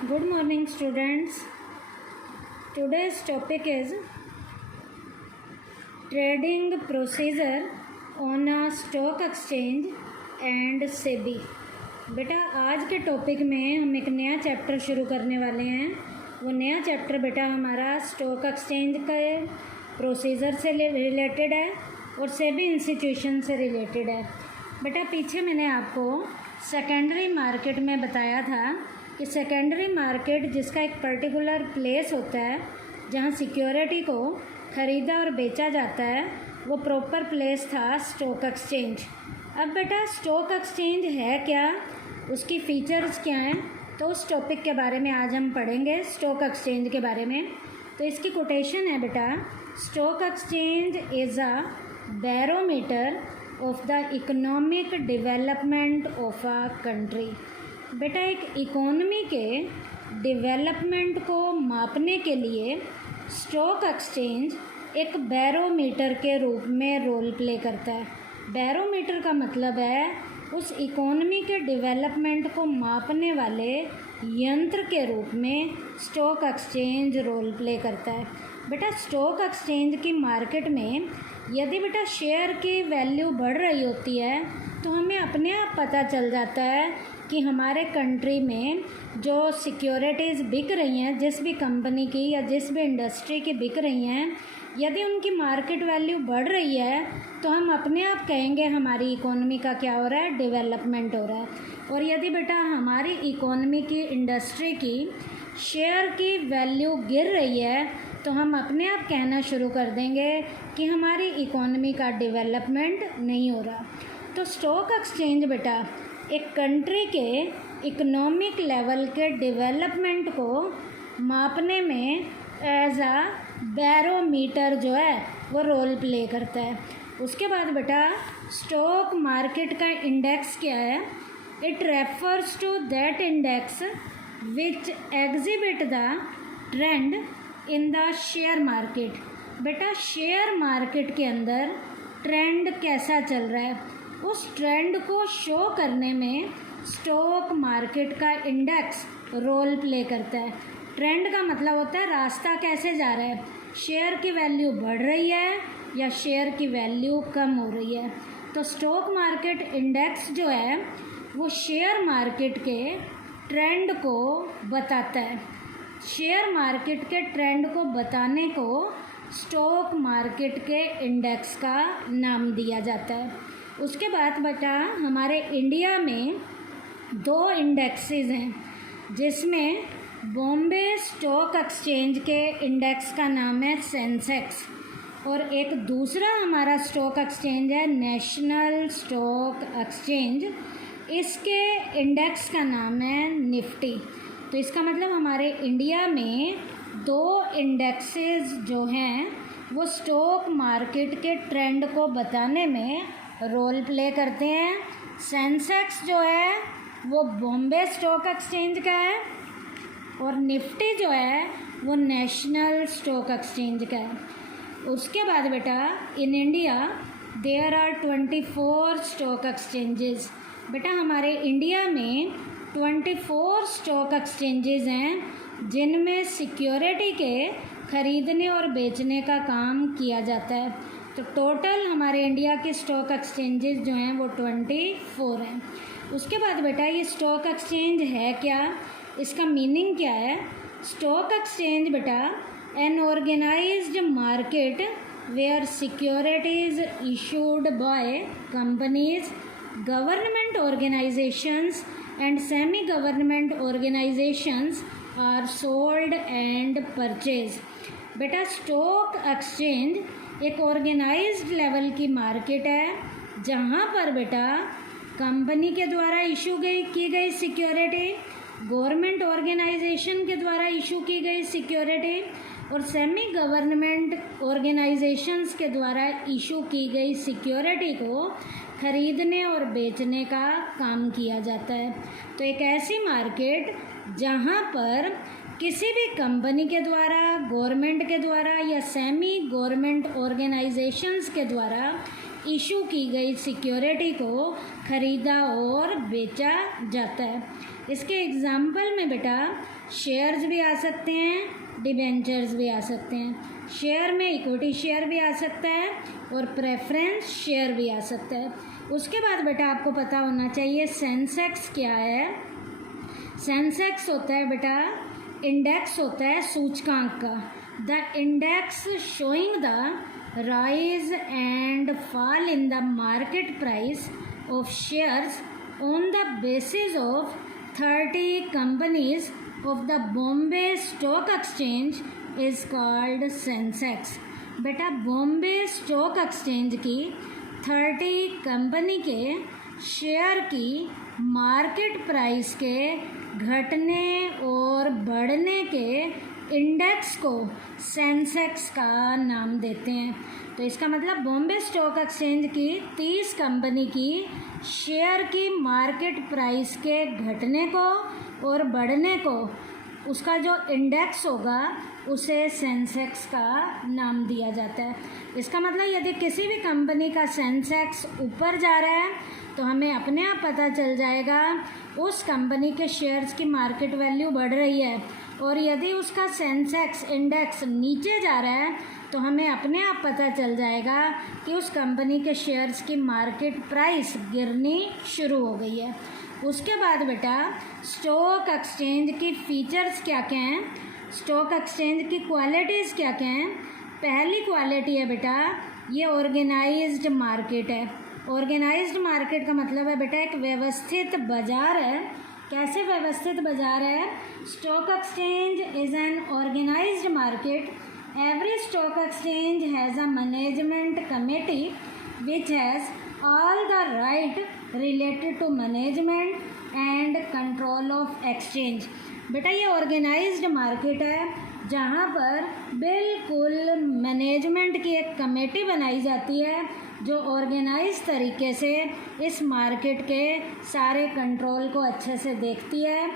Good morning, students. Today's topic is trading procedure on a stock exchange and SEBI. बेटा आज के topic में हम एक नया चैप्टर शुरू करने वाले हैं। वो नया चैप्टर बेटा हमारा स्टॉक एक्सचेंज के प्रोसीजर से रिलेटेड है और सेबी इंस्टीट्यूशन से रिलेटेड है। बेटा पीछे मैंने आपको सेकेंडरी मार्केट में बताया था कि सेकेंडरी मार्केट जिसका एक पर्टिकुलर प्लेस होता है जहाँ सिक्योरिटी को ख़रीदा और बेचा जाता है, वो प्रॉपर प्लेस था स्टॉक एक्सचेंज। अब बेटा स्टॉक एक्सचेंज है क्या, उसकी फ़ीचर्स क्या हैं, तो उस टॉपिक के बारे में आज हम पढ़ेंगे, स्टॉक एक्सचेंज के बारे में। तो इसकी कोटेशन है बेटा, stock exchange is a barometer of the economic development of a country. बेटा एक इकोनॉमी के डेवलपमेंट को मापने के लिए स्टॉक एक्सचेंज एक बैरोमीटर के रूप में रोल प्ले करता है। बैरोमीटर का मतलब है उस इकोनॉमी के डेवलपमेंट को मापने वाले यंत्र के रूप में स्टॉक एक्सचेंज रोल प्ले करता है। बेटा स्टॉक एक्सचेंज की मार्केट में यदि बेटा शेयर की वैल्यू बढ़ रही होती है तो हमें अपने आप पता चल जाता है कि हमारे कंट्री में जो सिक्योरिटीज़ बिक रही हैं, जिस भी कंपनी की या जिस भी इंडस्ट्री की बिक रही हैं, यदि उनकी मार्केट वैल्यू बढ़ रही है तो हम अपने आप कहेंगे हमारी इकोनॉमी का क्या हो रहा है, डेवलपमेंट हो रहा है। और यदि बेटा हमारी इकोनॉमी की इंडस्ट्री की शेयर की वैल्यू गिर रही है तो हम अपने आप कहना शुरू कर देंगे कि हमारी इकोनॉमी का डेवलपमेंट नहीं हो रहा। तो स्टॉक एक्सचेंज बेटा एक कंट्री के इकोनॉमिक लेवल के डेवलपमेंट को मापने में एज अ बैरोमीटर जो है वो रोल प्ले करता है। उसके बाद बेटा स्टॉक मार्केट का इंडेक्स क्या है, it refers to that index which exhibit the trend in the share market. बेटा शेयर मार्केट के अंदर ट्रेंड कैसा चल रहा है, उस ट्रेंड को शो करने में स्टॉक मार्केट का इंडेक्स रोल प्ले करता है। ट्रेंड का मतलब होता है रास्ता कैसे जा रहा है, शेयर की वैल्यू बढ़ रही है या शेयर की वैल्यू कम हो रही है। तो स्टॉक मार्केट इंडेक्स जो है वो शेयर मार्केट के ट्रेंड को बताता है। शेयर मार्केट के ट्रेंड को बताने को स्टॉक मार्केट के इंडेक्स का नाम दिया जाता है। उसके बाद बेटा हमारे इंडिया में दो इंडेक्सेस हैं, जिसमें बॉम्बे स्टॉक एक्सचेंज के इंडेक्स का नाम है सेंसेक्स और एक दूसरा हमारा स्टॉक एक्सचेंज है नेशनल स्टॉक एक्सचेंज, इसके इंडेक्स का नाम है निफ्टी। तो इसका मतलब हमारे इंडिया में दो इंडेक्सेस जो हैं वो स्टॉक मार्केट के ट्रेंड को बताने में रोल प्ले करते हैं। सेंसेक्स जो है वो बॉम्बे स्टॉक एक्सचेंज का है और निफ्टी जो है वो नेशनल स्टॉक एक्सचेंज का है। उसके बाद बेटा in India there are 24 stock exchanges. बेटा हमारे इंडिया में 24 स्टॉक एक्सचेंजेस हैं जिनमें सिक्योरिटी के ख़रीदने और बेचने का काम किया जाता है। तो टोटल हमारे इंडिया के स्टॉक एक्सचेंजेस जो हैं वो 24 हैं। उसके बाद बेटा ये स्टॉक एक्सचेंज है क्या, इसका मीनिंग क्या है। स्टॉक एक्सचेंज बेटा an organised market where securities issued by companies, government organisations and semi government organisations are sold and purchase. बेटा स्टॉक एक्सचेंज एक ऑर्गेनाइज्ड लेवल की मार्केट है जहाँ पर बेटा कंपनी के द्वारा की गई सिक्योरिटी, गवर्नमेंट ऑर्गेनाइजेशन के द्वारा इशू की गई सिक्योरिटी और सेमी गवर्नमेंट ऑर्गेनाइजेशंस के द्वारा इशू की गई सिक्योरिटी को खरीदने और बेचने का काम किया जाता है। तो एक ऐसी मार्केट जहाँ पर किसी भी कंपनी के द्वारा, गवर्नमेंट के द्वारा या सेमी गवर्नमेंट ऑर्गेनाइजेशंस के द्वारा इशू की गई सिक्योरिटी को खरीदा और बेचा जाता है। इसके एग्जाम्पल में बेटा शेयर्स भी आ सकते हैं, डिबेंचर्स भी आ सकते हैं। शेयर में इक्विटी शेयर भी आ सकता है और प्रेफरेंस शेयर भी आ सकता है। उसके बाद बेटा आपको पता होना चाहिए सेंसेक्स क्या है। सेंसेक्स होता है बेटा, इंडेक्स होता है सूचकांक का। The index showing the rise and fall in the market price of shares on the basis of 30 companies of the Bombay stock exchange is called Sensex. बेटा बॉम्बे स्टॉक एक्सचेंज की 30 कंपनी के शेयर की मार्केट प्राइस के घटने और बढ़ने के index को सेंसेक्स का नाम देते हैं। तो इसका मतलब बॉम्बे स्टॉक एक्सचेंज की 30 कंपनी की शेयर की मार्केट प्राइस के घटने को और बढ़ने को उसका जो इंडेक्स होगा उसे सेंसेक्स का नाम दिया जाता है। इसका मतलब यदि किसी भी कंपनी का सेंसेक्स ऊपर जा रहा है तो हमें अपने आप पता चल जाएगा उस कंपनी के शेयर्स की मार्केट वैल्यू बढ़ रही है, और यदि उसका सेंसेक्स इंडेक्स नीचे जा रहा है तो हमें अपने आप पता चल जाएगा कि उस कंपनी के शेयर्स की मार्केट प्राइस गिरनी शुरू हो गई है। उसके बाद बेटा स्टॉक एक्सचेंज की फीचर्स क्या क्या हैं, स्टॉक एक्सचेंज की क्वालिटीज़ क्या क्या हैं। पहली क्वालिटी है बेटा ये ऑर्गेनाइज्ड मार्केट है। ऑर्गेनाइज्ड मार्केट का मतलब है बेटा एक व्यवस्थित बाज़ार है। कैसे व्यवस्थित बाज़ार है? Stock exchange is an organised market. Every stock exchange has a management committee which has all the right related to management and control of exchange। बेटा ये ऑर्गेनाइज्ड मार्केट है जहाँ पर बिल्कुल मैनेजमेंट की एक कमेटी बनाई जाती है जो ऑर्गेनाइज तरीके से इस मार्केट के सारे कंट्रोल को अच्छे से देखती है।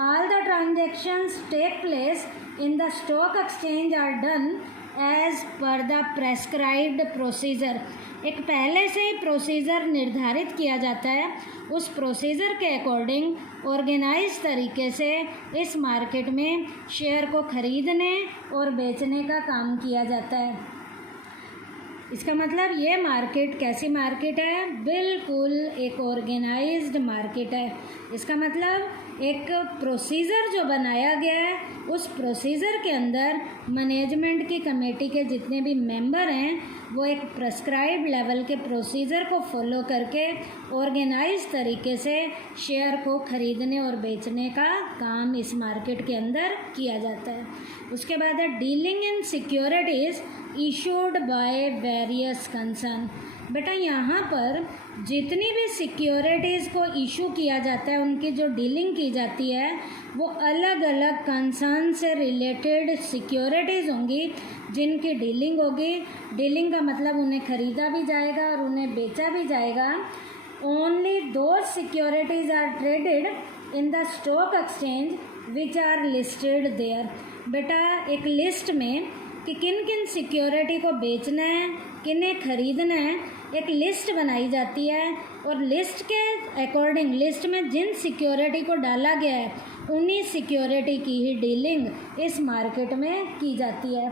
All the transactions take place in the stock exchange are done as per the prescribed procedure. एक पहले से ही प्रोसीजर निर्धारित किया जाता है, उस प्रोसीजर के अकॉर्डिंग ऑर्गेनाइज तरीके से इस मार्केट में शेयर को खरीदने और बेचने का काम किया जाता है। इसका मतलब ये मार्केट कैसी मार्केट है? बिल्कुल एक ऑर्गेनाइज्ड मार्केट है। इसका मतलब एक प्रोसीजर जो बनाया गया है उस प्रोसीजर के अंदर मैनेजमेंट की कमेटी के जितने भी मेंबर हैं वो एक प्रेस्क्राइब्ड लेवल के प्रोसीजर को फॉलो करके ऑर्गेनाइज तरीके से शेयर को खरीदने और बेचने का काम इस मार्केट के अंदर किया जाता है। उसके बाद है dealing in securities issued by various concern. बेटा यहाँ पर जितनी भी सिक्योरिटीज़ को इशू किया जाता है उनकी जो डीलिंग की जाती है वो अलग अलग कंसर्न से रिलेटेड सिक्योरिटीज़ होंगी जिनकी डीलिंग होगी। डीलिंग का मतलब उन्हें ख़रीदा भी जाएगा और उन्हें बेचा भी जाएगा। Only those securities are traded in the stock exchange which are listed there. बेटा एक लिस्ट में कि किन किन सिक्योरिटी को बेचना है, किन्हें खरीदना है, एक लिस्ट बनाई जाती है और लिस्ट के अकॉर्डिंग लिस्ट में जिन सिक्योरिटी को डाला गया है उन्हीं सिक्योरिटी की ही डीलिंग इस मार्केट में की जाती है।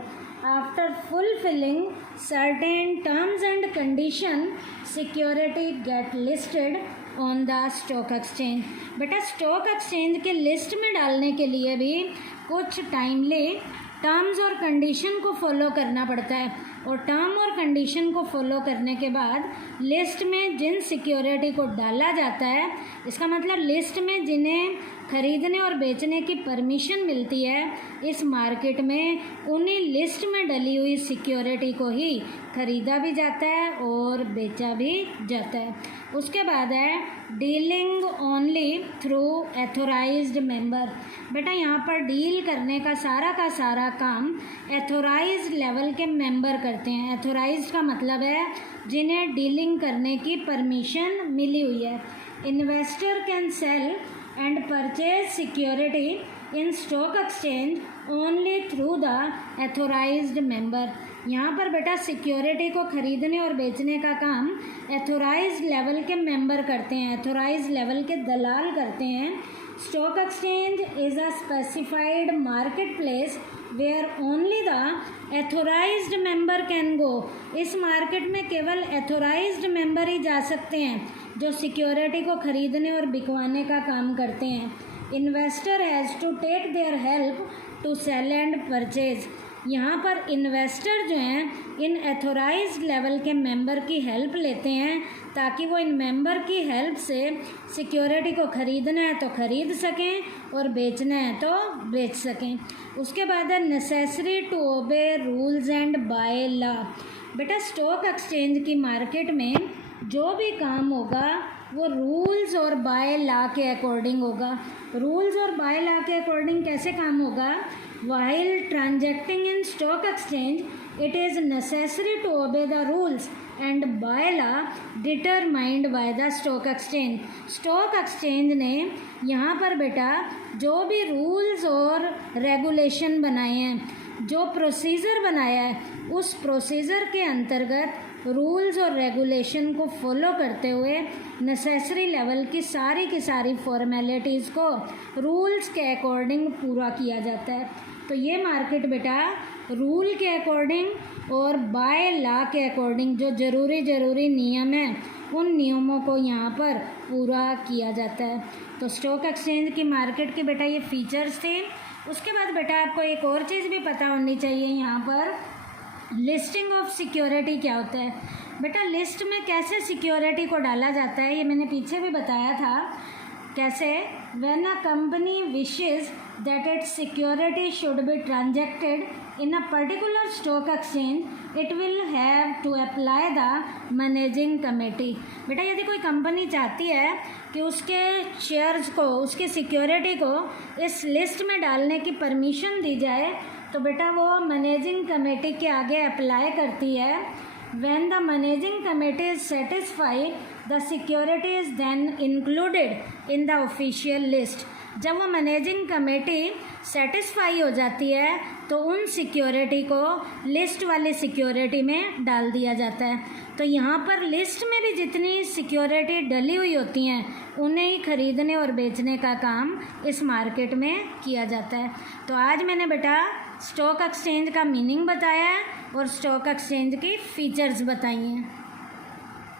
After fulfilling certain terms and condition security get listed on the stock exchange. बेटा स्टॉक एक्सचेंज के लिस्ट में डालने के लिए भी कुछ टाइमली टर्म्स और कंडीशन को फॉलो करना पड़ता है, और टर्म और कंडीशन को फॉलो करने के बाद लिस्ट में जिन सिक्योरिटी को डाला जाता है, इसका मतलब लिस्ट में जिन्हें खरीदने और बेचने की परमिशन मिलती है इस मार्केट में, उन्हीं लिस्ट में डली हुई सिक्योरिटी को ही खरीदा भी जाता है और बेचा भी जाता है। उसके बाद है dealing only through authorised member. बेटा यहाँ पर डील करने का सारा काम एथोराइज्ड लेवल के मेंबर करते हैं। एथोराइज्ड का मतलब है जिन्हें डीलिंग करने की परमिशन मिली हुई है। Investor can sell and purchase security in stock exchange only through the authorized member। यहाँ पर बेटा सिक्योरिटी को ख़रीदने और बेचने का काम एथोराइज्ड लेवल के मेंबर करते हैं, एथोराइज्ड लेवल के दलाल करते हैं। Stock exchange is a specified market place where only the authorised member can go. इस मार्केट में केवल एथोराइज्ड मेंबर ही जा सकते हैं जो सिक्योरिटी को ख़रीदने और बिकवाने का काम करते हैं। Investor has to take their help to sell and purchase. यहाँ पर इन्वेस्टर जो हैं इन एथोराइज्ड लेवल के मेंबर की हेल्प लेते हैं ताकि वो इन मेंबर की हेल्प से सिक्योरिटी को ख़रीदना है तो ख़रीद सकें और बेचना है तो बेच सकें। उसके बाद है necessary to obey rules and bylaw. बेटा स्टॉक एक्सचेंज की मार्केट में जो भी काम होगा वो रूल्स और बाय लॉ के अकॉर्डिंग होगा। रूल्स और बाय लॉ के अकॉर्डिंग कैसे काम होगा? While transacting in stock exchange it is necessary to obey the rules and bylaw determined by the stock exchange। Stock exchange ने यहाँ पर बेटा जो भी रूल्स और रेगुलेशन बनाए हैं, जो प्रोसीजर बनाया है, उस प्रोसीजर के अंतर्गत रूल्स और रेगुलेशन को फॉलो करते हुए नेसेसरी लेवल की सारी फॉर्मेलिटीज़ को रूल्स के अकॉर्डिंग पूरा किया जाता है। तो ये मार्केट बेटा रूल के अकॉर्डिंग और बाय लॉ के अकॉर्डिंग जो ज़रूरी नियम हैं उन नियमों को यहाँ पर पूरा किया जाता है। तो स्टॉक एक्सचेंज की मार्केट के बेटा ये फीचर्स थे। उसके बाद बेटा आपको एक और चीज़ भी पता होनी चाहिए, यहाँ पर लिस्टिंग ऑफ सिक्योरिटी क्या होता है। बेटा लिस्ट में कैसे सिक्योरिटी को डाला जाता है ये मैंने पीछे भी बताया था। कैसे? When a company wishes that its security should be transacted in a particular stock exchange it will have to apply the managing committee। बेटा यदि कोई कंपनी चाहती है कि उसके शेयर्स को, उसकी सिक्योरिटी को इस लिस्ट में डालने की परमिशन दी जाए तो बेटा वो मैनेजिंग कमेटी के आगे अप्लाई करती है। When the managing committee is satisfied, the security is then included in the official list। जब वो मैनेजिंग कमेटी सेटिस्फाई हो जाती है तो उन सिक्योरिटी को लिस्ट वाली सिक्योरिटी में डाल दिया जाता है। तो यहाँ पर लिस्ट में भी जितनी सिक्योरिटी डली हुई होती हैं उन्हें ही खरीदने और बेचने का काम इस मार्केट में किया जाता है। तो आज मैंने बेटा स्टॉक एक्सचेंज का मीनिंग बताया है और स्टॉक एक्सचेंज की फीचर्स बताई हैं।